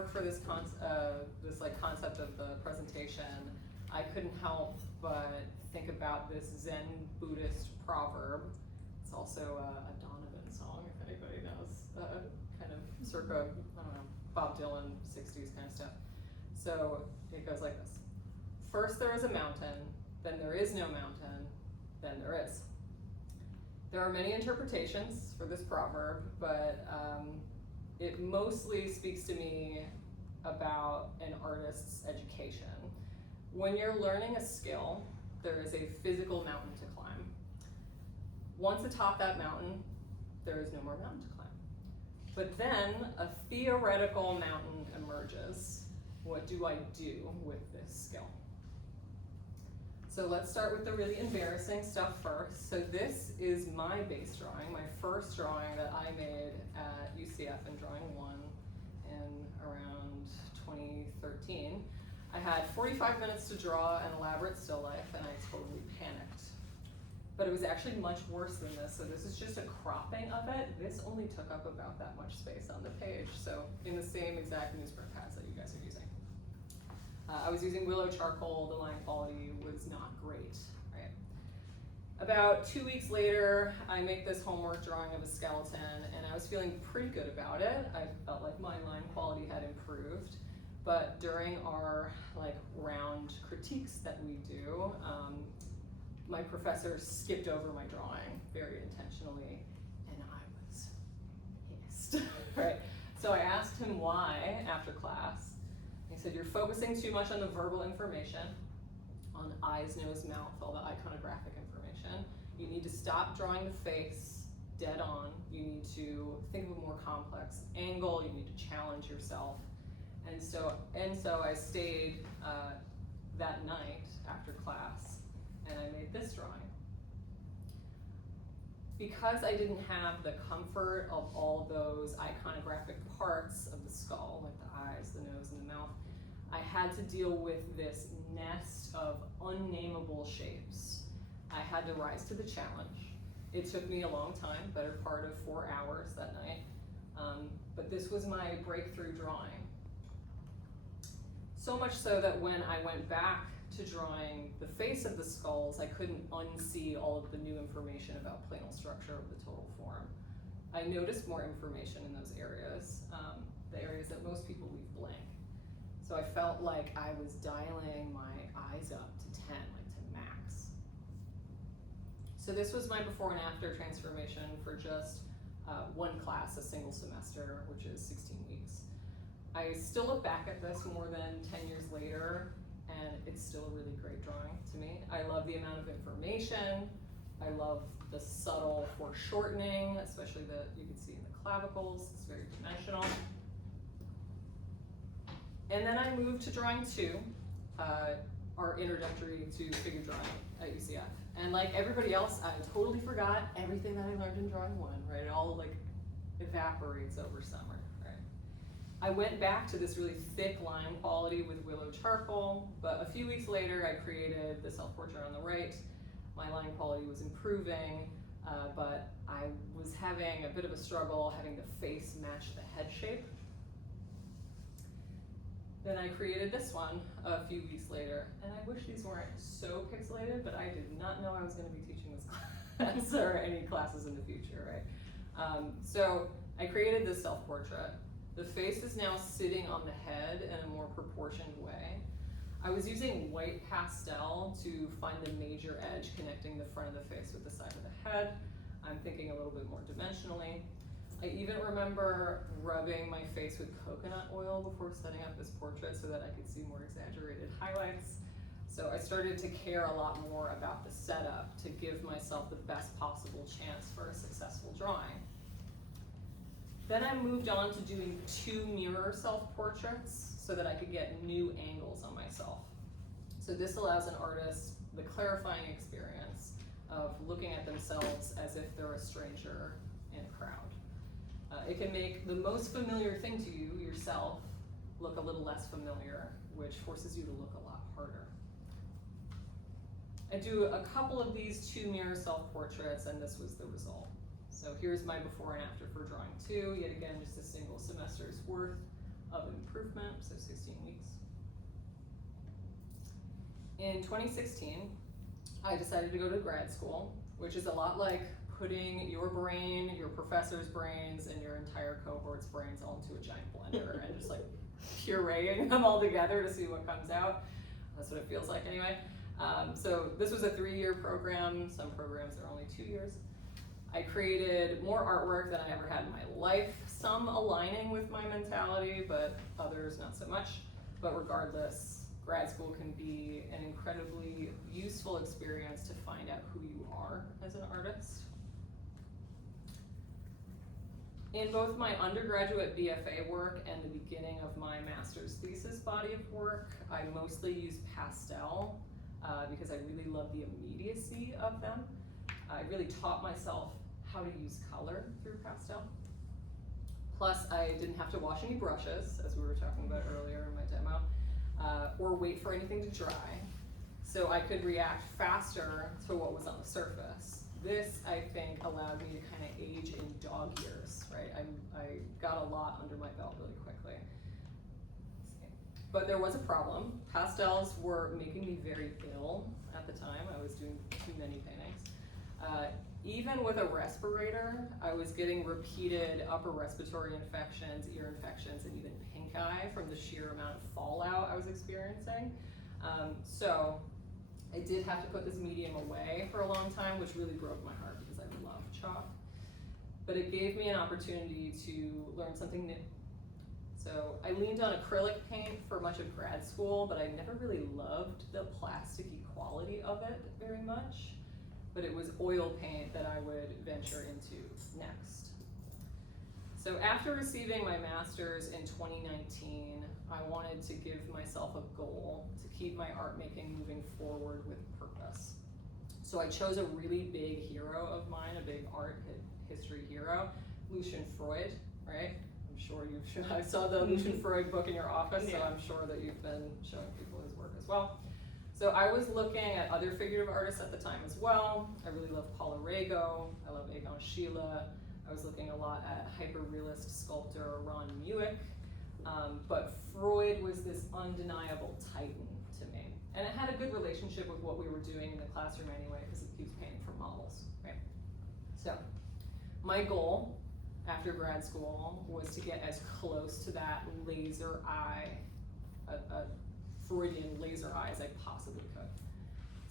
part for this concept of the presentation, I couldn't help but think about this Zen Buddhist proverb. It's also a Donovan song, if anybody knows, kind of circa, I don't know, Bob Dylan, 60s kind of stuff. So it goes like this. First there is a mountain, then there is no mountain, then there is. There are many interpretations for this proverb, but it mostly speaks to me about an artist's education. When you're learning a skill, there is a physical mountain to climb. Once atop that mountain, there is no more mountain to climb. But then a theoretical mountain emerges. What do I do with this skill? So let's start with the really embarrassing stuff first. So this is my base drawing, my first drawing that I made at UCF in Drawing 1 in around 2013. I had 45 minutes to draw an elaborate still life and I totally panicked. But it was actually much worse than this. So this is just a cropping of it. This only took up about that much space on the page. So in the same exact newsprint pads that you guys are using. I was using willow charcoal. The line quality was not great, right? About 2 weeks later, I make this homework drawing of a skeleton and I was feeling pretty good about it. I felt like my line quality had improved. But during our round critiques that we do, my professor skipped over my drawing very intentionally, and I was pissed, right? So I asked him why after class. He said, you're focusing too much on the verbal information, on eyes, nose, mouth, all the iconographic information. You need to stop drawing the face dead on. You need to think of a more complex angle. You need to challenge yourself. And so I stayed that night after class and I made this drawing. Because I didn't have the comfort of all those iconographic parts of the skull, like the eyes, the nose, and the mouth, I had to deal with this nest of unnameable shapes. I had to rise to the challenge. It took me a long time, better part of 4 hours that night, but this was my breakthrough drawing. So much so that when I went back to drawing the face of the skulls, I couldn't unsee all of the new information about planal structure of the total form. I noticed more information in those areas, the areas that most people leave blank. So I felt like I was dialing my eyes up to 10, like to max. So this was my before and after transformation for just one class, a single semester, which is 16 weeks. I still look back at this more than 10 years later, and it's still a really great drawing to me. I love the amount of information. I love the subtle foreshortening, especially that you can see in the clavicles. It's very dimensional. And then I moved to drawing 2, our introductory to figure drawing at UCF. And like everybody else, I totally forgot everything that I learned in drawing 1, right? It all evaporates over summer. I went back to this really thick line quality with willow charcoal, but a few weeks later I created the self-portrait on the right. My line quality was improving, but I was having a bit of a struggle having the face match the head shape. Then I created this one a few weeks later, and I wish these weren't so pixelated, but I did not know I was going to be teaching this class or any classes in the future, right? So I created this self-portrait. The face is now sitting on the head in a more proportioned way. I was using white pastel to find the major edge connecting the front of the face with the side of the head. I'm thinking a little bit more dimensionally. I even remember rubbing my face with coconut oil before setting up this portrait so that I could see more exaggerated highlights. So I started to care a lot more about the setup to give myself the best possible chance for a successful drawing. Then I moved on to doing 2 mirror self-portraits so that I could get new angles on myself. So this allows an artist the clarifying experience of looking at themselves as if they're a stranger in a crowd. It can make the most familiar thing to you, yourself, look a little less familiar, which forces you to look a lot harder. I do a couple of these 2 mirror self-portraits, and this was the result. So here's my before and after for drawing 2, yet again just a single semester's worth of improvement, so 16 weeks. In 2016, I decided to go to grad school, which is a lot like putting your brain, your professor's brains, and your entire cohort's brains all into a giant blender and just like pureeing them all together to see what comes out. That's what it feels like anyway. So this was a 3-year program. Some programs are only 2 years. I created more artwork than I ever had in my life, some aligning with my mentality, but others not so much. But regardless, grad school can be an incredibly useful experience to find out who you are as an artist. In both my undergraduate BFA work and the beginning of my master's thesis body of work, I mostly use pastel because I really love the immediacy of them. I really taught myself how to use color through pastel. Plus, I didn't have to wash any brushes, as we were talking about earlier in my demo, or wait for anything to dry. So I could react faster to what was on the surface. This, I think, allowed me to kind of age in dog years, right? I got a lot under my belt really quickly. But there was a problem. Pastels were making me very ill at the time. I was doing too many paintings. Even with a respirator, I was getting repeated upper respiratory infections, ear infections, and even pink eye from the sheer amount of fallout I was experiencing. So I did have to put this medium away for a long time, which really broke my heart because I love chalk. But it gave me an opportunity to learn something new. So I leaned on acrylic paint for much of grad school, but I never really loved the plasticky quality of it very much. But it was oil paint that I would venture into next. So after receiving my master's in 2019, I wanted to give myself a goal to keep my art making moving forward with purpose. So I chose a really big hero of mine, a big art history hero, Lucian Freud, right? I'm sure I saw the Lucian Freud book in your office, so I'm sure that you've been showing people his work as well. So I was looking at other figurative artists at the time as well. I really love Paul Arago, I love Egon Schiele. I was looking a lot at hyper-realist sculptor Ron Mueck. But Freud was this undeniable titan to me. And it had a good relationship with what we were doing in the classroom anyway, because he was painting for models, right? So my goal after grad school was to get as close to that laser eye, a Freudian laser eye as I possibly could.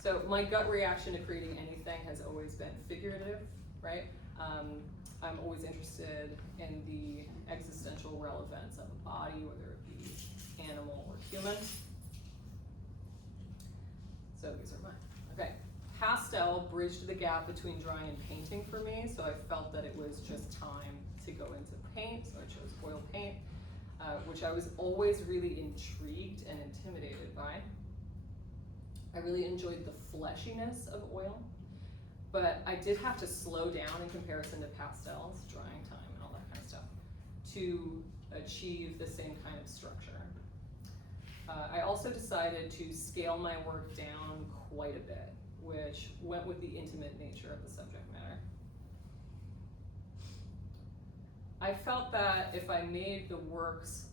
So my gut reaction to creating anything has always been figurative, right? I'm always interested in the existential relevance of a body, whether it be animal or human. So these are mine. Okay, pastel bridged the gap between drawing and painting for me, so I felt that it was just time to go into paint, so I chose oil paint, which I was always really intrigued and intimidated by. I really enjoyed the fleshiness of oil, but I did have to slow down in comparison to pastels, drying time and all that kind of stuff, to achieve the same kind of structure. I also decided to scale my work down quite a bit, which went with the intimate nature of the subject matter. I felt that if I made the works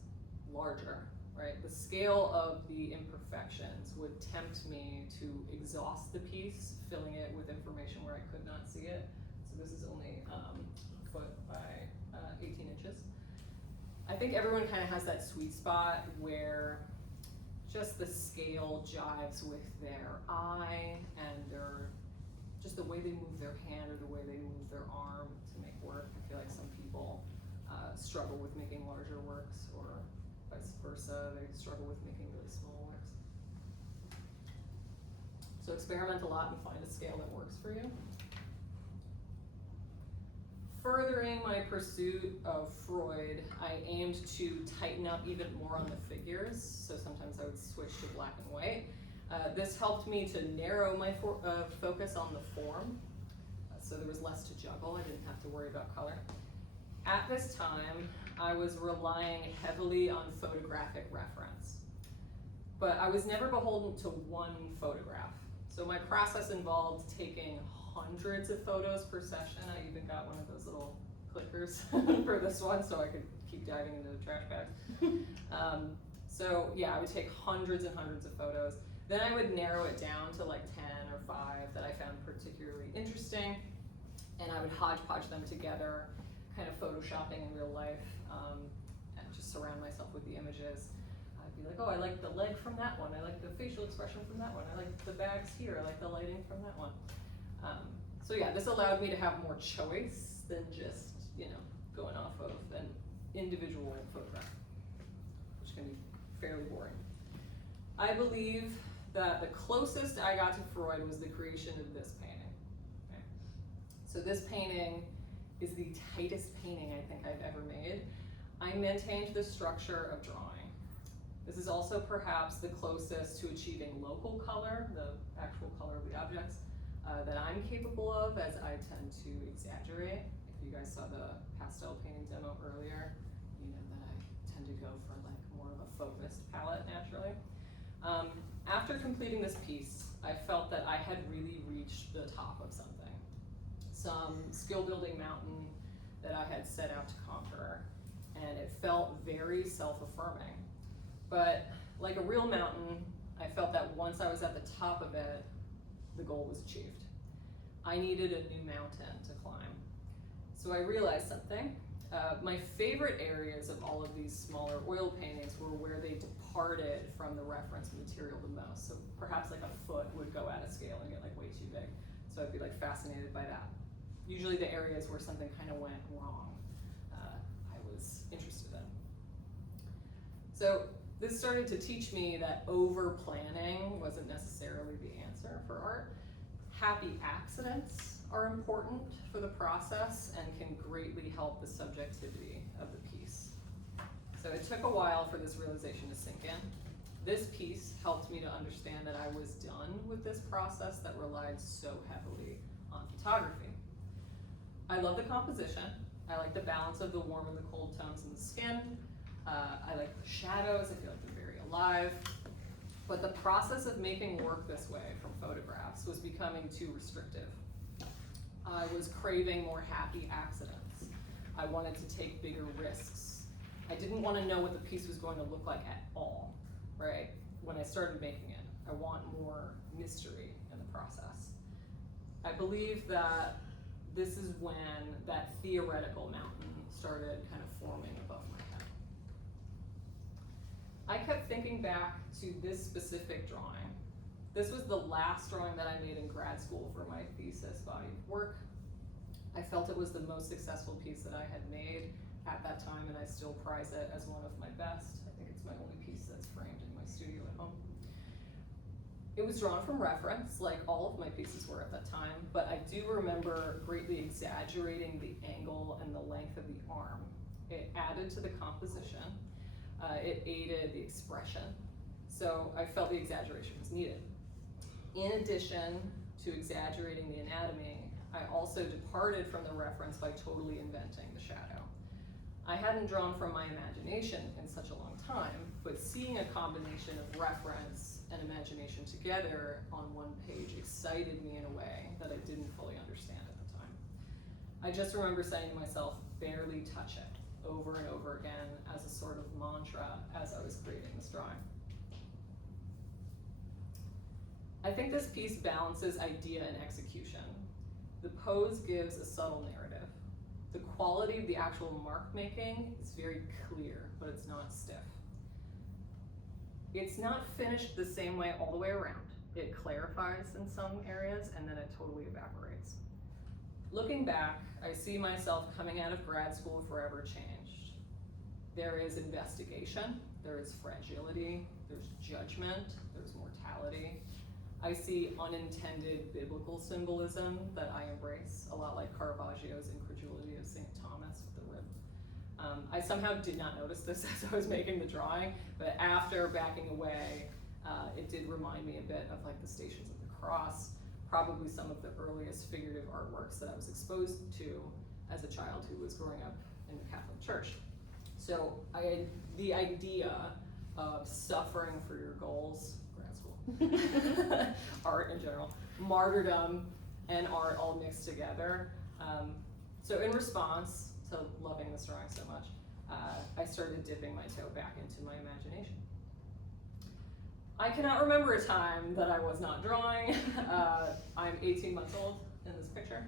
larger, right, the scale of the imperfections would tempt me to exhaust the piece, filling it with information where I could not see it. So this is only a foot by 18 inches. I think everyone kind of has that sweet spot where just the scale jives with their eye and just the way they move their hand or the way they move their arm to make work. I feel like some people struggle with making larger works, or vice versa, they struggle with making really small works. So experiment a lot and find a scale that works for you. Furthering my pursuit of Freud, I aimed to tighten up even more on the figures, so sometimes I would switch to black and white. This helped me to narrow my focus on the form, so there was less to juggle. I didn't have to worry about color. At this time, I was relying heavily on photographic reference, but I was never beholden to one photograph. So my process involved taking hundreds of photos per session. I even got one of those little clickers for this one so I could keep diving into the trash bags. So yeah, I would take hundreds and hundreds of photos. Then I would narrow it down to like 10 or 5 that I found particularly interesting, and I would hodgepodge them together, kind of photoshopping in real life, and just surround myself with the images. I'd be like, oh, I like the leg from that one, I like the facial expression from that one, I like the bags here, I like the lighting from that one. So yeah, this allowed me to have more choice than just, going off of an individual photograph, which can be fairly boring. I believe that the closest I got to Freud was the creation of this painting. Okay. So this painting is the tightest painting I think I've ever made. I maintained the structure of drawing. This is also perhaps the closest to achieving local color, the actual color of the objects, that I'm capable of, as I tend to exaggerate. If you guys saw the pastel painting demo earlier, you know that I tend to go for like more of a focused palette naturally. After completing this piece, I felt that I had really reached the top of something. Some skill building mountain that I had set out to conquer, and it felt very self-affirming. But like a real mountain, I felt that once I was at the top of it, the goal was achieved. I needed a new mountain to climb. So I realized something. My favorite areas of all of these smaller oil paintings were where they departed from the reference material the most. So perhaps like a foot would go out of scale and get like way too big. So I'd be like fascinated by that. Usually the areas where something kind of went wrong, I was interested in. So this started to teach me that over-planning wasn't necessarily the answer for art. Happy accidents are important for the process and can greatly help the subjectivity of the piece. So it took a while for this realization to sink in. This piece helped me to understand that I was done with this process that relied so heavily on photography. I love the composition. I like the balance of the warm and the cold tones in the skin. I like the shadows. I feel like they're very alive. But the process of making work this way from photographs was becoming too restrictive. I was craving more happy accidents. I wanted to take bigger risks. I didn't want to know what the piece was going to look like at all, right? When I started making it, I want more mystery in the process. I believe that this is when that theoretical mountain started kind of forming above my head. I kept thinking back to this specific drawing. This was the last drawing that I made in grad school for my thesis body of work. I felt it was the most successful piece that I had made at that time, and I still prize it as one of my best. I think it's my only piece that's framed in my studio at home. It was drawn from reference, like all of my pieces were at that time, but I do remember greatly exaggerating the angle and the length of the arm. It added to the composition. It aided the expression. So I felt the exaggeration was needed. In addition to exaggerating the anatomy, I also departed from the reference by totally inventing the shadow. I hadn't drawn from my imagination in such a long time, but seeing a combination of reference and imagination together on one page excited me in a way that I didn't fully understand at the time. I just remember saying to myself, barely touch it, over and over again as a sort of mantra as I was creating this drawing. I think this piece balances idea and execution. The pose gives a subtle narrative. The quality of the actual mark making is very clear, but it's not stiff. It's not finished the same way all the way around. It clarifies in some areas and then it totally evaporates. Looking back, I see myself coming out of grad school forever changed. There is investigation, there is fragility, there's judgment, there's mortality. I see unintended biblical symbolism that I embrace, a lot like Caravaggio's incredulity of St. Thomas with the rib. I somehow did not notice this as I was making the drawing, but after backing away, it did remind me a bit of like the Stations of the Cross, probably some of the earliest figurative artworks that I was exposed to as a child who was growing up in the Catholic Church. So the idea of suffering for your goals, art in general, martyrdom and art all mixed together. So in response to loving this drawing so much, I started dipping my toe back into my imagination. I cannot remember a time that I was not drawing. I'm 18 months old in this picture.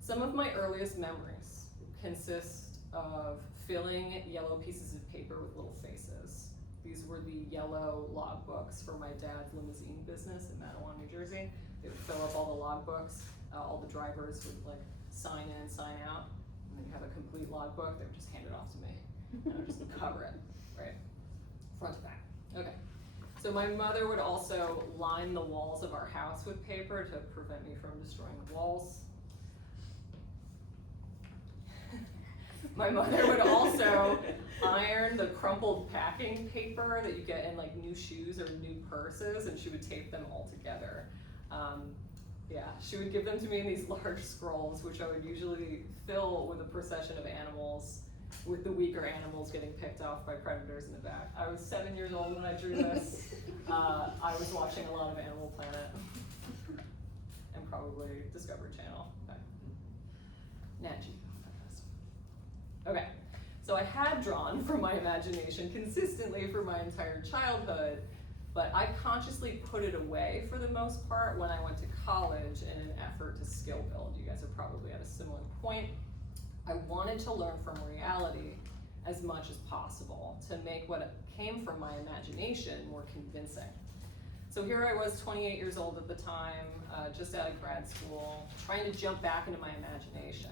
Some of my earliest memories consist of filling yellow pieces of paper with little faces. These were the yellow log books for my dad's limousine business in Mattawan, New Jersey. They would fill up all the log books. All the drivers would like sign in, sign out, and then you have a complete log book. They would just hand it off to me, and I would just cover it, right, front to back. Okay. So my mother would also line the walls of our house with paper to prevent me from destroying the walls. My mother would also iron the crumpled packing paper that you get in like new shoes or new purses, and she would tape them all together. Yeah, she would give them to me in these large scrolls, which I would usually fill with a procession of animals, with the weaker animals getting picked off by predators in the back. I was 7 years old when I drew this. I was watching a lot of Animal Planet and probably Discovery Channel. Okay. Nat Geo. Okay, so I had drawn from my imagination consistently for my entire childhood, but I consciously put it away for the most part when I went to college in an effort to skill build. You guys are probably at a similar point. I wanted to learn from reality as much as possible to make what came from my imagination more convincing. So here I was, 28 years old at the time, just out of grad school, trying to jump back into my imagination.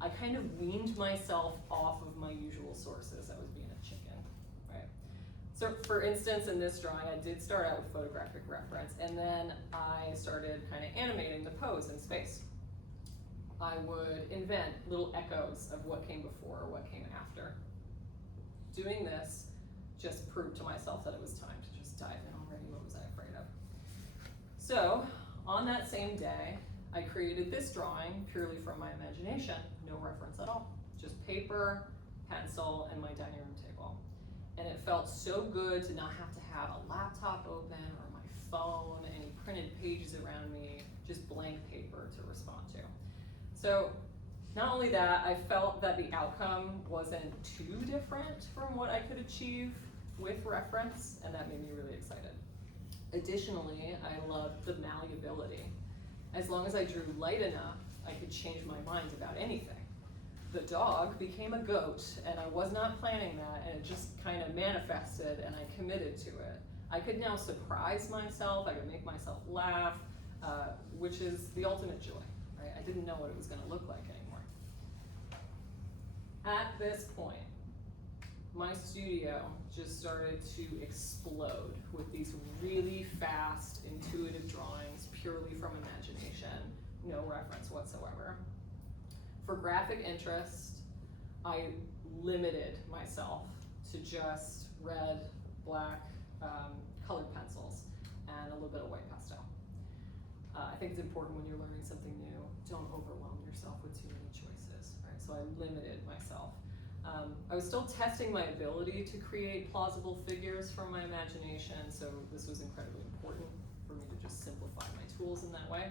I kind of weaned myself off of my usual sources. I was being a chicken, right? So for instance, in this drawing, I did start out with photographic reference, and then I started kind of animating the pose in space. I would invent little echoes of what came before or what came after. Doing this just proved to myself that it was time to just dive in already. What was I afraid of? So on that same day, I created this drawing purely from my imagination, no reference at all, just paper, pencil, and my dining room table. And it felt so good to not have to have a laptop open or my phone, any printed pages around me, just blank paper to respond to. So not only that, I felt that the outcome wasn't too different from what I could achieve with reference, and that made me really excited. Additionally, I loved the malleability. As long as I drew light enough, I could change my mind about anything. The dog became a goat, and I was not planning that, and it just kind of manifested, and I committed to it. I could now surprise myself, I could make myself laugh, which is the ultimate joy, right? I didn't know what it was gonna look like anymore. At this point, my studio just started to explode with these really fast, intuitive drawings purely from imagination, no reference whatsoever. For graphic interest, I limited myself to just red, black, colored pencils, and a little bit of white pastel. I think it's important when you're learning something new, don't overwhelm yourself with too many choices, right? So I limited myself. I was still testing my ability to create plausible figures from my imagination, so this was incredibly important for me to just simplify my tools in that way.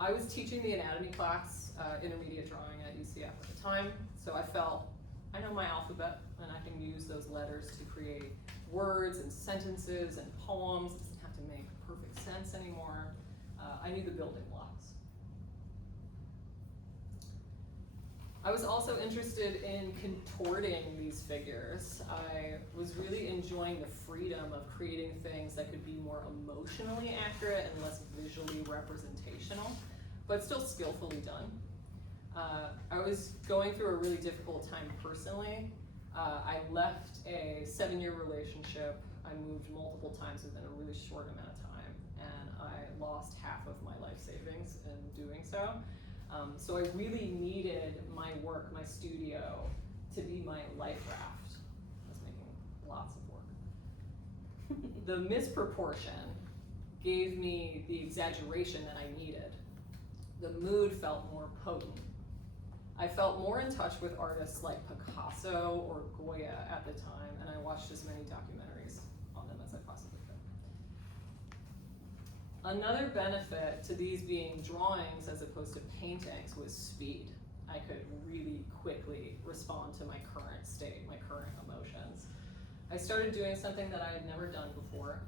I was teaching the anatomy class, intermediate drawing at UCF at the time, so I felt, I know my alphabet, and I can use those letters to create words and sentences and poems. It doesn't have to make perfect sense anymore. I knew the building blocks. I was also interested in contorting these figures. I was really enjoying the freedom of creating things that could be more emotionally accurate and less visually representational, but still skillfully done. I was going through a really difficult time personally. I left a 7-year relationship. I moved multiple times within a really short amount of time, and I lost half of my life savings in doing so. So I really needed my work, my studio, to be my life raft. I was making lots of work. The misproportion gave me the exaggeration that I needed. The mood felt more potent. I felt more in touch with artists like Picasso or Goya at the time, and I watched as many documentaries on them as I possibly could. Another benefit to these being drawings as opposed to paintings was speed. I could really quickly respond to my current state, my current emotions. I started doing something that I had never done before.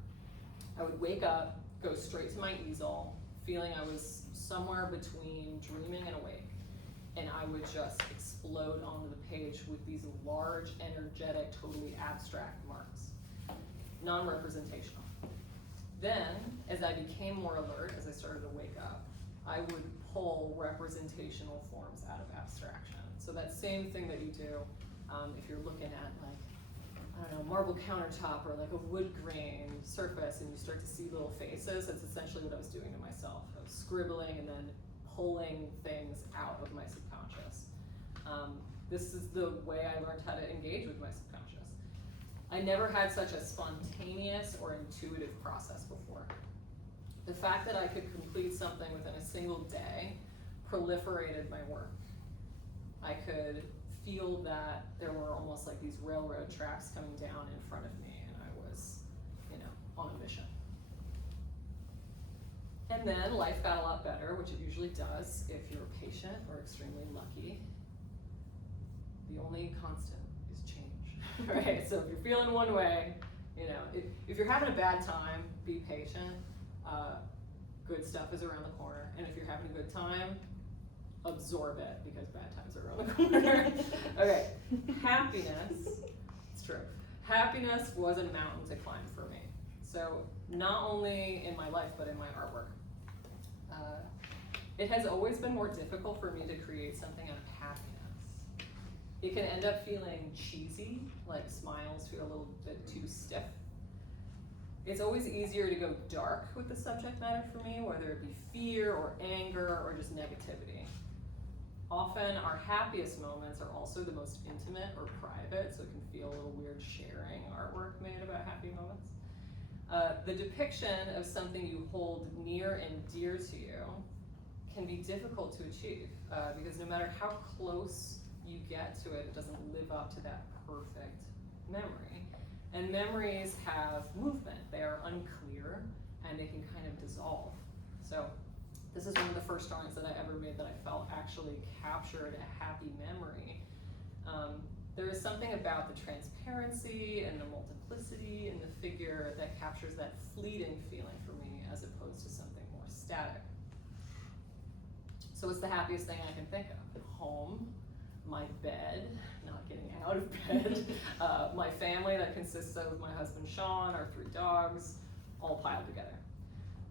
I would wake up, go straight to my easel, feeling I was somewhere between dreaming and awake. And I would just explode onto the page with these large, energetic, totally abstract marks, non-representational. Then, as I became more alert, as I started to wake up, I would pull representational forms out of abstraction. So that same thing that you do if you're looking at, like, I don't know, marble countertop or like a wood grain surface, and you start to see little faces. That's essentially what I was doing to myself. I was scribbling and then pulling things out of my subconscious. This is the way I learned how to engage with my subconscious. I never had such a spontaneous or intuitive process before. The fact that I could complete something within a single day proliferated my work. I could feel that there were almost like these railroad tracks coming down in front of me, and I was, on a mission. And then life got a lot better, which it usually does if you're patient or extremely lucky. The only constant is change, right? So if you're feeling one way, if you're having a bad time, be patient. Good stuff is around the corner. And if you're having a good time, absorb it, because bad times are around the corner. Okay, happiness, it's true. Happiness was a mountain to climb for me. So not only in my life, but in my artwork. It has always been more difficult for me to create something out of happiness. It can end up feeling cheesy, like smiles feel a little bit too stiff. It's always easier to go dark with the subject matter for me, whether it be fear or anger or just negativity. Often our happiest moments are also the most intimate or private, so it can feel a little weird sharing artwork made about happy moments. The depiction of something you hold near and dear to you can be difficult to achieve, because no matter how close you get to it, it doesn't live up to that perfect memory. And memories have movement. They are unclear, and they can kind of dissolve. So this is one of the first drawings that I ever made that I felt actually captured a happy memory. There is something about the transparency and the multiplicity in the figure that captures that fleeting feeling for me, as opposed to something more static. So what's the happiest thing I can think of? Home, my bed, not getting out of bed, my family that consists of my husband Sean, our 3 dogs, all piled together.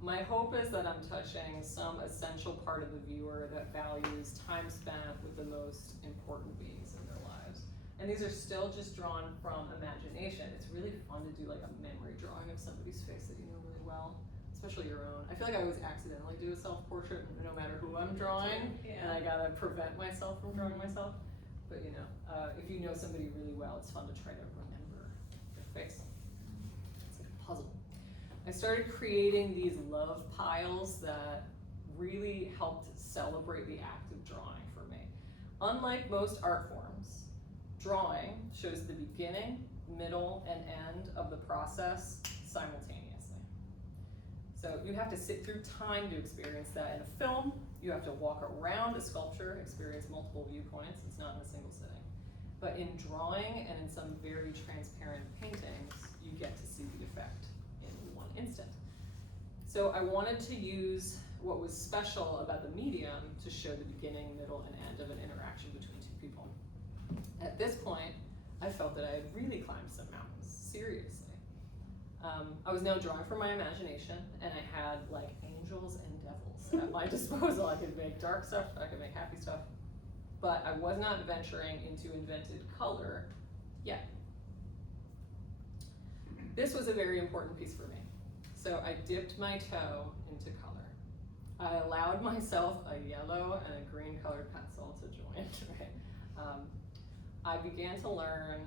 My hope is that I'm touching some essential part of the viewer that values time spent with the most important beings in their lives. And these are still just drawn from imagination. It's really fun to do like a memory drawing of somebody's face that you know really well, especially your own. I feel like I always accidentally do a self-portrait no matter who I'm drawing, and I gotta prevent myself from drawing myself. But if you know somebody really well, it's fun to try to remember their face. It's like a puzzle. I started creating these love piles that really helped celebrate the act of drawing for me. Unlike most art forms, drawing shows the beginning, middle, and end of the process simultaneously. So you have to sit through time to experience that. In a film, you have to walk around a sculpture, experience multiple viewpoints. It's not in a single sitting. But in drawing and in some very transparent paintings, you get to see the effect in one instant. So I wanted to use what was special about the medium to show the beginning, middle, and end of an interaction between 2 people. At this point, I felt that I had really climbed some mountains, seriously. I was now drawing from my imagination, and I had like angels and devils at my disposal. I could make dark stuff, I could make happy stuff, but I was not venturing into invented color yet. This was a very important piece for me. So I dipped my toe into color. I allowed myself a yellow and a green colored pencil to join, right? I began to learn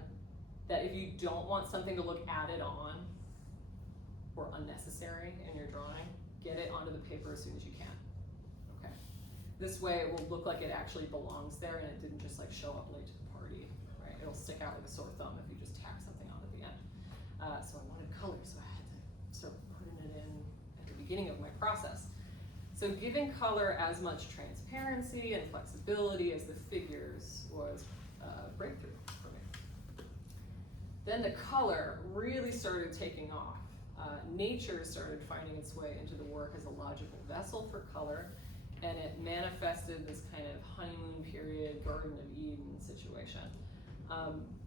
that if you don't want something to look added on or unnecessary in your drawing, get it onto the paper as soon as you can, okay? This way it will look like it actually belongs there and it didn't just like show up late to the party, right? It'll stick out like a sore thumb if you just tack something on at the end. So I wanted color, so I had to start putting it in at the beginning of my process. So So giving color as much transparency and flexibility as the figures was a breakthrough for me. Then the color really started taking off. Nature started finding its way into the work as a logical vessel for color, and it manifested this kind of honeymoon period, Garden of Eden situation.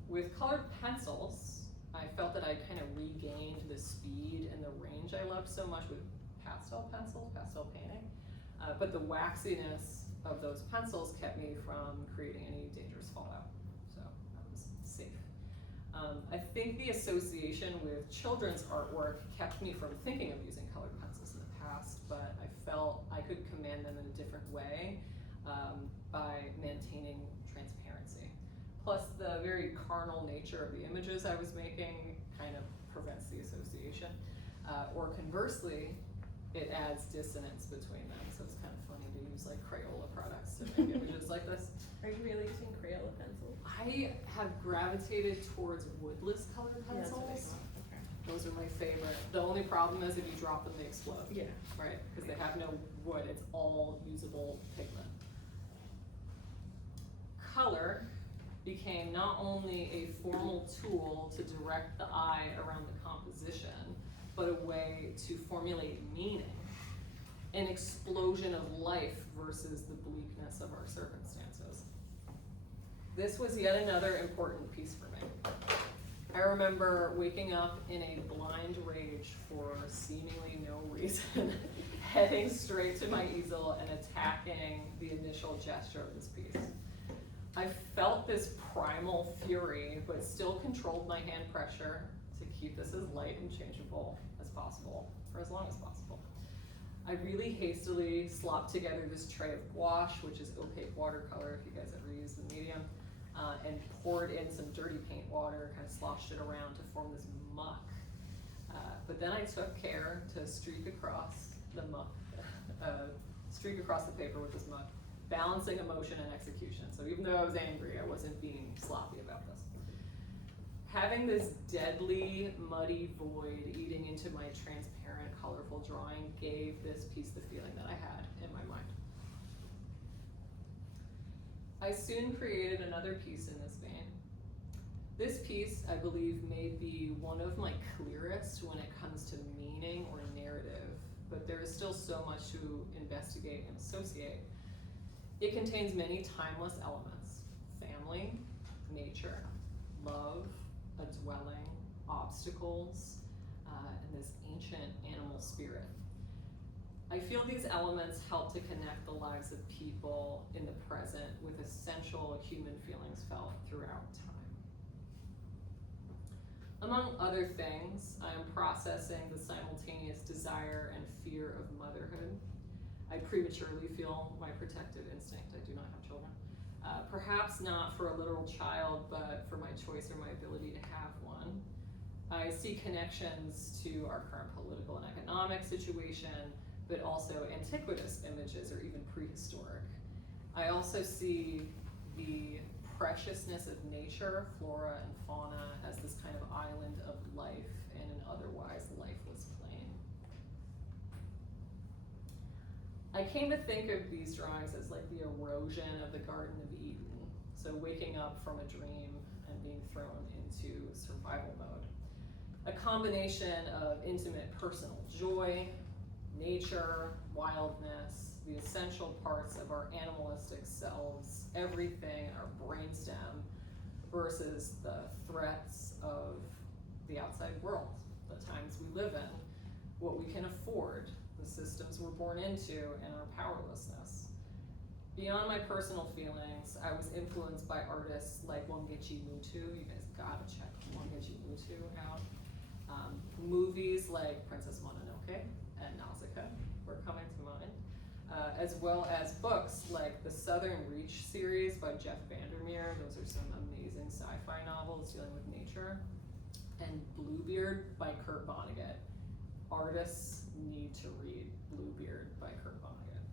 With colored pencils, I felt that I kind of regained the speed and the range I loved so much with pastel pencils, pastel painting. But the waxiness of those pencils kept me from creating any dangerous fallout, so I was safe. I think the association with children's artwork kept me from thinking of using colored pencils in the past, but I felt I could command them in a different way by maintaining transparency. Plus, the very carnal nature of the images I was making kind of prevents the association. Or conversely, it adds dissonance between them, so it's kind of funny to use like Crayola products to make images like this. Are you really using Crayola pencils? I have gravitated towards woodless colored pencils. Yeah, that's what I thought. Okay. Those are my favorite. The only problem is if you drop them, they explode. Yeah. Right, because they have no wood, it's all usable pigment. Color became not only a formal tool to direct the eye around the composition, but a way to formulate meaning, an explosion of life versus the bleakness of our circumstances. This was yet another important piece for me. I remember waking up in a blind rage for seemingly no reason, heading straight to my easel and attacking the initial gesture of this piece. I felt this primal fury, but still controlled my hand pressure to keep this as light and changeable as possible, for as long as possible. I really hastily slopped together this tray of gouache, which is opaque watercolor if you guys ever use the medium, and poured in some dirty paint water, kind of sloshed it around to form this muck. But then I took care to streak across the muck, streak across the paper with this muck, balancing emotion and execution. So even though I was angry, I wasn't being sloppy about this. Having this deadly, muddy void eating into my transparent, colorful drawing gave this piece the feeling that I had in my mind. I soon created another piece in this vein. This piece, I believe, may be one of my clearest when it comes to meaning or narrative, but there is still so much to investigate and associate. It contains many timeless elements: family, nature, love, a dwelling, obstacles, and this ancient animal spirit. I feel these elements help to connect the lives of people in the present with essential human feelings felt throughout time. Among other things, I am processing the simultaneous desire and fear of motherhood. I prematurely feel my protective instinct. I do not have children. Perhaps not for a literal child, but for my choice or my ability to have one. I see connections to our current political and economic situation, but also antiquitous images or even prehistoric. I also see the preciousness of nature, flora and fauna, as this kind of island of life in an otherwise lifeless plane. I came to think of these drawings as like the erosion of the Garden of Eden. So waking up from a dream and being thrown into survival mode. A combination of intimate personal joy, nature, wildness, the essential parts of our animalistic selves, everything in our brainstem, versus the threats of the outside world, the times we live in, what we can afford, the systems we're born into, and our powerlessness. Beyond my personal feelings, I was influenced by artists like Wangechi Mutu. You guys gotta check Wangechi Mutu out. Movies like Princess Mononoke and Nausicaa were coming to mind, as well as books like the Southern Reach series by Jeff Vandermeer. Those are some amazing sci-fi novels dealing with nature. And Bluebeard by Kurt Vonnegut. Artists need to read Bluebeard by Kurt Vonnegut.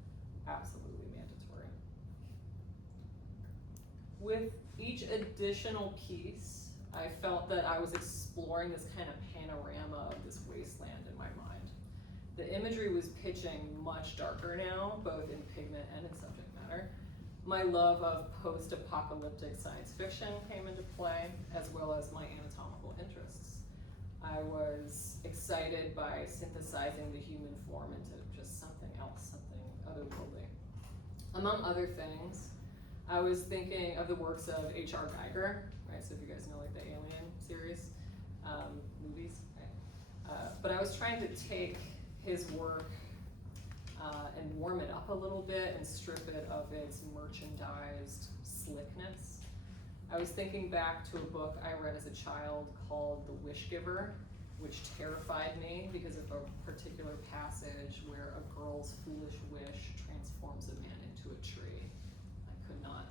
Absolutely mandatory. With each additional piece, I felt that I was exploring this kind of panorama of this wasteland in my mind. The imagery was pitching much darker now, both in pigment and in subject matter. My love of post-apocalyptic science fiction came into play, as well as my anatomical interests. I was excited by synthesizing the human form into just something else, something otherworldly. Among other things, I was thinking of the works of H.R. Geiger, right? So if you guys know like the Alien series, movies, right? But I was trying to take his work and warm it up a little bit and strip it of its merchandised slickness. I was thinking back to a book I read as a child called The Wish Giver, which terrified me because of a particular passage where a girl's foolish wish transforms a man into a tree. I could not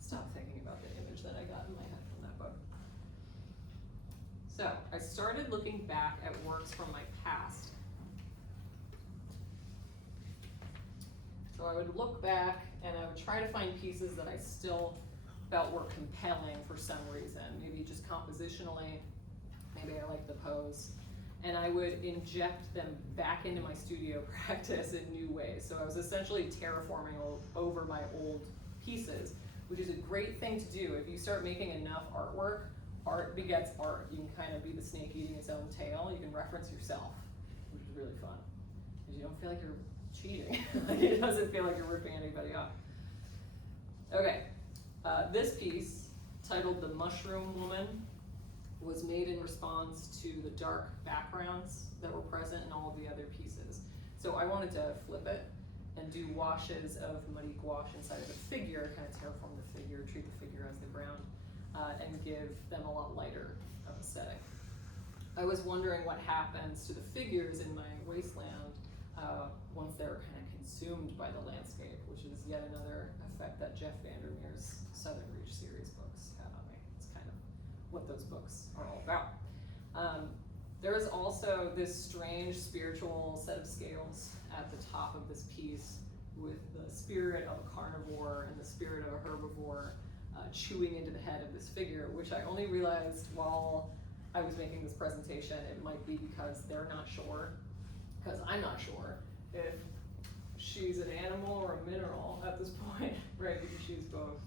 stop thinking about the image that I got in my head from that book. So I started looking back at works from my past. So I would look back and I would try to find pieces that I still felt were compelling for some reason, maybe just compositionally, maybe I liked the pose, and I would inject them back into my studio practice in new ways. So I was essentially terraforming over my old pieces, which is a great thing to do. If you start making enough artwork, art begets art. You can kind of be the snake eating its own tail. You can reference yourself, which is really fun, because you don't feel like you're cheating. It doesn't feel like you're ripping anybody off. Okay, this piece, titled The Mushroom Woman, was made in response to the dark backgrounds that were present in all of the other pieces. So I wanted to flip it and do washes of muddy gouache inside of the figure, kind of terraform the figure, treat the figure as the ground, and give them a lot lighter of a setting. I was wondering what happens to the figures in my wasteland once they're kind of consumed by the landscape, which is yet another effect that Jeff Vandermeer's Southern Reach series books had on me. It's kind of what those books are all about. There is also this strange spiritual set of scales at the top of this piece with the spirit of a carnivore and the spirit of a herbivore chewing into the head of this figure, which I only realized while I was making this presentation. It might be because they're not sure, because I'm not sure, if she's an animal or a mineral at this point, right? Because she's both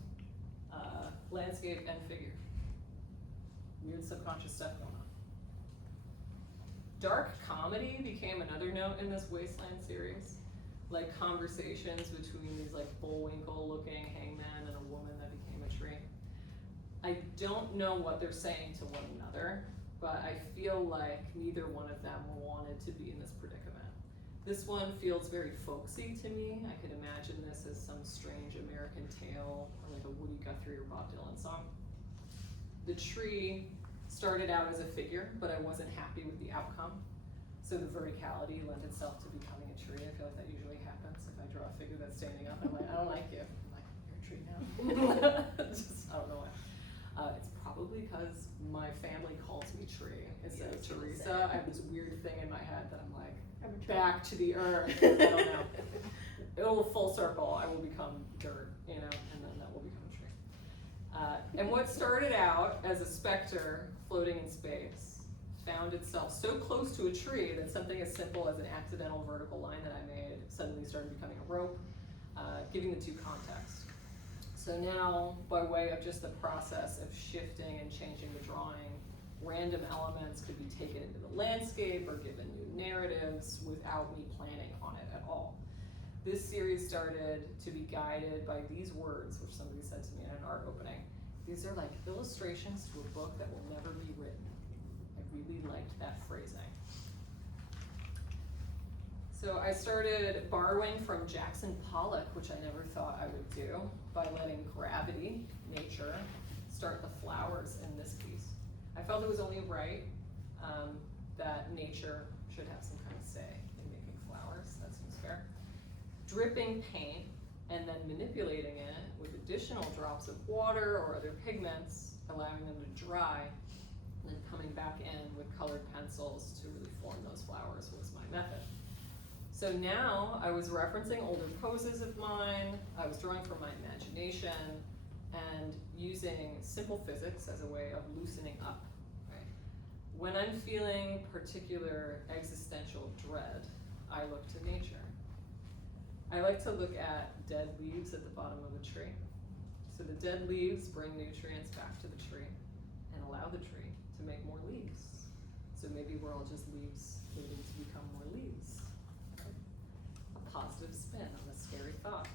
landscape and figure. Weird subconscious stuff going on. Dark comedy became another note in this Wasteland series, like conversations between these like Bullwinkle-looking hangman and a woman that became a tree. I don't know what they're saying to one another, but I feel like neither one of them wanted to be in this predicament. This one feels very folksy to me. I could imagine this as some strange American tale, or like a Woody Guthrie or Bob Dylan song. The tree started out as a figure, but I wasn't happy with the outcome. So the verticality lent itself to becoming a tree. I feel like that usually happens. If I draw a figure that's standing up, I'm like, I don't like you. I'm like, you're a tree now. Just, I don't know why. It's probably because my family calls me tree instead of Theresa. I have this weird thing in my head that I'm like, back to the earth. I don't know. It'll full circle. I will become dirt, you know, and then that will become a tree. And what started out as a specter floating in space found itself so close to a tree that something as simple as an accidental vertical line that I made suddenly started becoming a rope, giving the two context. So now, by way of just the process of shifting and changing the drawing, random elements could be taken into the landscape or given new narratives without me planning on it at all. This series started to be guided by these words, which somebody said to me in an art opening. These are like illustrations to a book that will never be written. I really liked that phrasing. So I started borrowing from Jackson Pollock, which I never thought I would do, by letting gravity, nature, start the flowers in this piece. I felt it was only right that nature should have some kind of say in making flowers. That seems fair. Dripping paint and then manipulating it with additional drops of water or other pigments, allowing them to dry, and then coming back in with colored pencils to really form those flowers was my method. So now I was referencing older poses of mine, I was drawing from my imagination, and using simple physics as a way of loosening up. Right? When I'm feeling particular existential dread, I look to nature. I like to look at dead leaves at the bottom of a tree. So the dead leaves bring nutrients back to the tree and allow the tree to make more leaves. So maybe we're all just leaves waiting to become more leaves. A positive spin on a scary thought.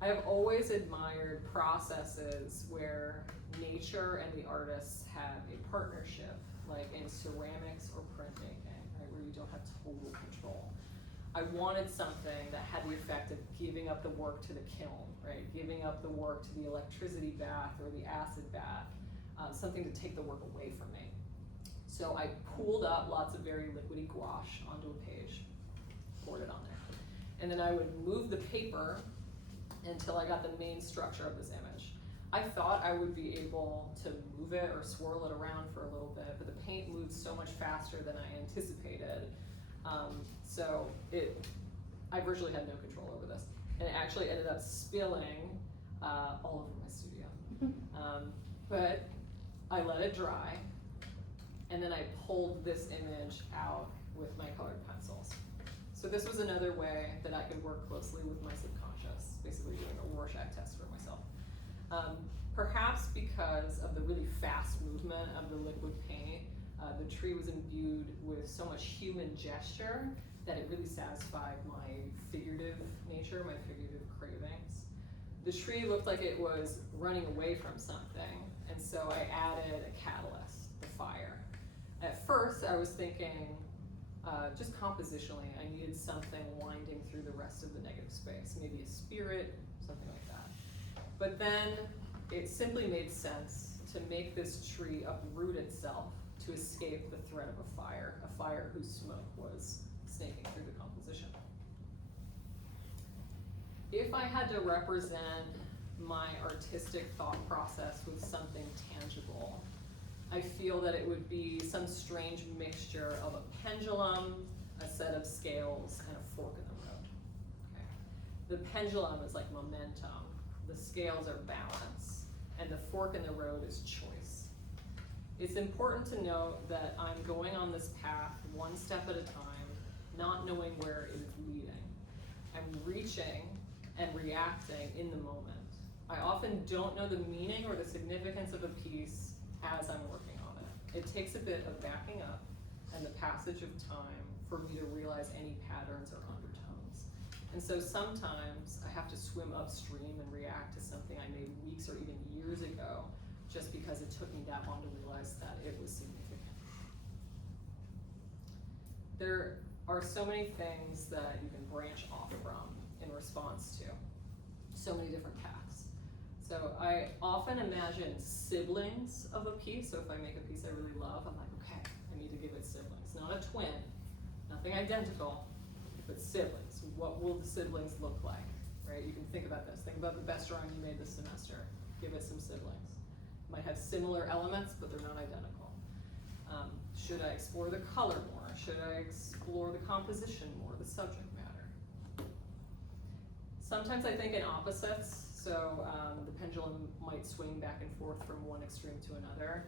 I have always admired processes where nature and the artists have a partnership, like in ceramics or printmaking, right, where you don't have total control. I wanted something that had the effect of giving up the work to the kiln, right, giving up the work to the electricity bath or the acid bath, something to take the work away from me. So I pooled up lots of very liquidy gouache onto a page, poured it on there, and then I would move the paper until I got the main structure of this image. I thought I would be able to move it or swirl it around for a little bit, but the paint moved so much faster than I anticipated. I virtually had no control over this. And it actually ended up spilling all over my studio. But I let it dry, and then I pulled this image out with my colored pencils. So this was another way that I could work closely with my subconscious, basically doing a Rorschach test for myself. Perhaps because of the really fast movement of the liquid paint, the tree was imbued with so much human gesture that it really satisfied my figurative nature, my figurative cravings. The tree looked like it was running away from something, and so I added a catalyst, the fire. At first, I was thinking, just compositionally, I needed something winding through the rest of the negative space, maybe a spirit, something like that. But then it simply made sense to make this tree uproot itself to escape the threat of a fire whose smoke was snaking through the composition. If I had to represent my artistic thought process with something tangible, I feel that it would be some strange mixture of a pendulum, a set of scales, and a fork in the road. Okay. The pendulum is like momentum, the scales are balance, and the fork in the road is choice. It's important to note that I'm going on this path one step at a time, not knowing where it is leading. I'm reaching and reacting in the moment. I often don't know the meaning or the significance of a piece as I'm working on it. It takes a bit of backing up and the passage of time for me to realize any patterns or undertones. And so sometimes I have to swim upstream and react to something I made weeks or even years ago, just because it took me that long to realize that it was significant. There are so many things that you can branch off from in response to, so many different paths. So I often imagine siblings of a piece. So if I make a piece I really love, I'm like, okay, I need to give it siblings. Not a twin, nothing identical, but siblings. What will the siblings look like, right? You can think about this. Think about the best drawing you made this semester. Give it some siblings. Might have similar elements, but they're not identical. Should I explore the color more? Should I explore the composition more, the subject matter? Sometimes I think in opposites, so the pendulum might swing back and forth from one extreme to another.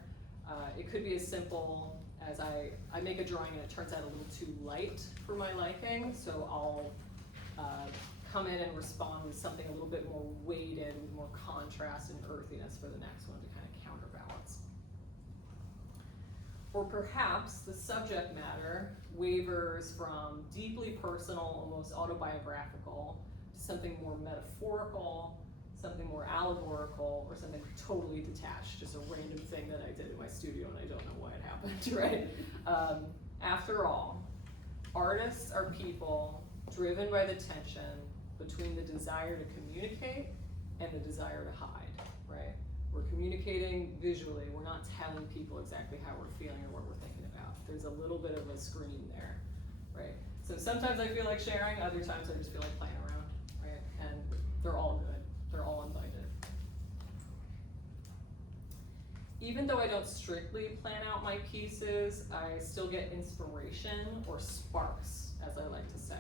It could be as simple as I make a drawing and it turns out a little too light for my liking, so I'll come in and respond with something a little bit more weighted, with more contrast and earthiness for the next one to kind of counterbalance. Or perhaps the subject matter wavers from deeply personal, almost autobiographical, to something more metaphorical, something more allegorical, or something totally detached, just a random thing that I did in my studio and I don't know why it happened, right? After all, artists are people driven by the tension between the desire to communicate and the desire to hide, right? We're communicating visually, we're not telling people exactly how we're feeling or what we're thinking about. There's a little bit of a screen there, right? So sometimes I feel like sharing, other times I just feel like playing around, right? And they're all good, they're all invited. Even though I don't strictly plan out my pieces, I still get inspiration or sparks, as I like to say.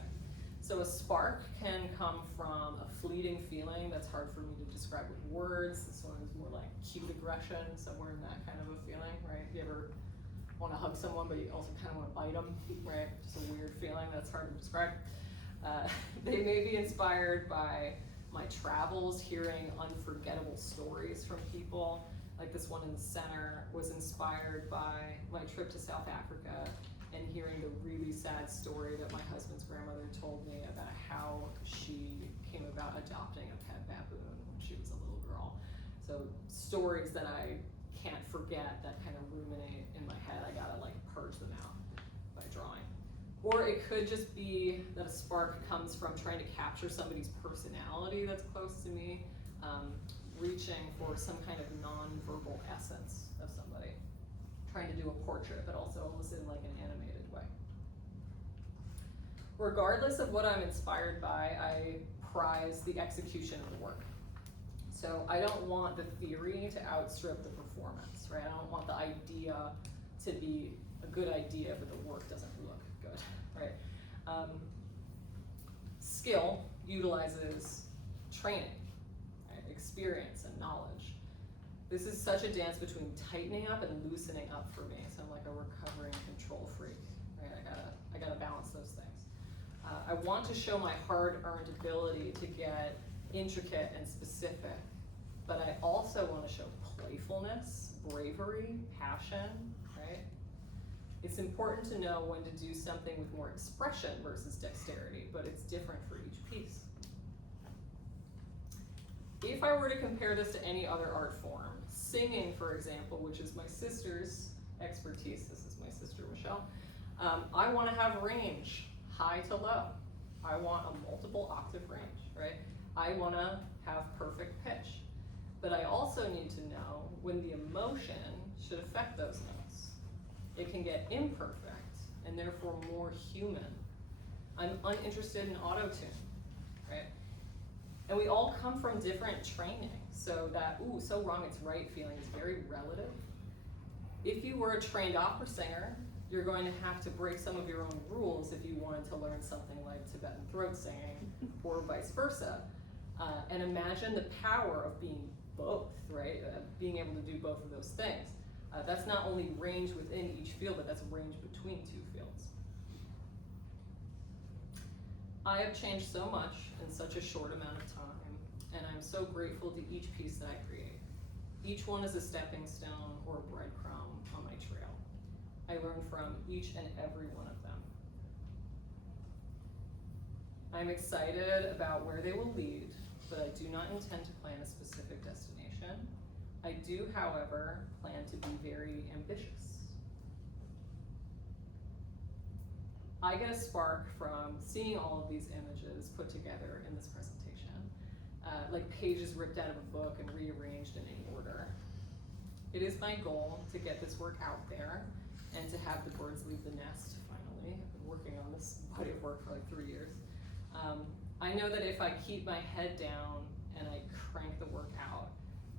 So a spark can come from a fleeting feeling that's hard for me to describe with words. This one is more like cute aggression, somewhere in that kind of a feeling, right? You ever want to hug someone, but you also kind of want to bite them, right? Just a weird feeling that's hard to describe. They may be inspired by my travels, hearing unforgettable stories from people. Like this one in the center was inspired by my trip to South Africa and hearing the really sad story that my husband's grandmother told me about how she came about adopting a pet baboon when she was a little girl. So stories that I can't forget, that kind of ruminate in my head. I gotta like purge them out by drawing. Or it could just be that a spark comes from trying to capture somebody's personality that's close to me, reaching for some kind of non-verbal essence of somebody, trying to do a portrait, but also almost in like an animated way. Regardless of what I'm inspired by, I prize the execution of the work. So I don't want the theory to outstrip the performance, right? I don't want the idea to be a good idea, but the work doesn't look good, right? Skill utilizes training, right? Experience and knowledge. This is such a dance between tightening up and loosening up for me. So I'm like a recovering control freak, right? I gotta balance those things. I want to show my hard-earned ability to get intricate and specific, but I also want to show playfulness, bravery, passion, right? It's important to know when to do something with more expression versus dexterity, but it's different for each piece. If I were to compare this to any other art form, singing, for example, which is my sister's expertise, this is my sister Michelle, I want to have range, high to low. I want a multiple octave range, right? I want to have perfect pitch. But I also need to know when the emotion should affect those notes. It can get imperfect and therefore more human. I'm uninterested in auto-tune, right? And we all come from different training, so that, ooh, so wrong it's right feeling is very relative. If you were a trained opera singer, you're going to have to break some of your own rules if you wanted to learn something like Tibetan throat singing or vice versa. And imagine the power of being both, right? Being able to do both of those things. That's not only range within each field, but that's range between two fields. I have changed so much in such a short amount of time, and I'm so grateful to each piece that I create. Each one is a stepping stone or a breadcrumb on my trail. I learn from each and every one of them. I'm excited about where they will lead, but I do not intend to plan a specific destination. I do, however, plan to be very ambitious. I get a spark from seeing all of these images put together in this presentation, like pages ripped out of a book and rearranged in any order. It is my goal to get this work out there and to have the birds leave the nest, finally. I've been working on this body of work for like 3 years. I know that if I keep my head down and I crank the work out,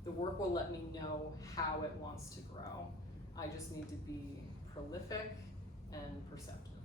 the work will let me know how it wants to grow. I just need to be prolific and perceptive.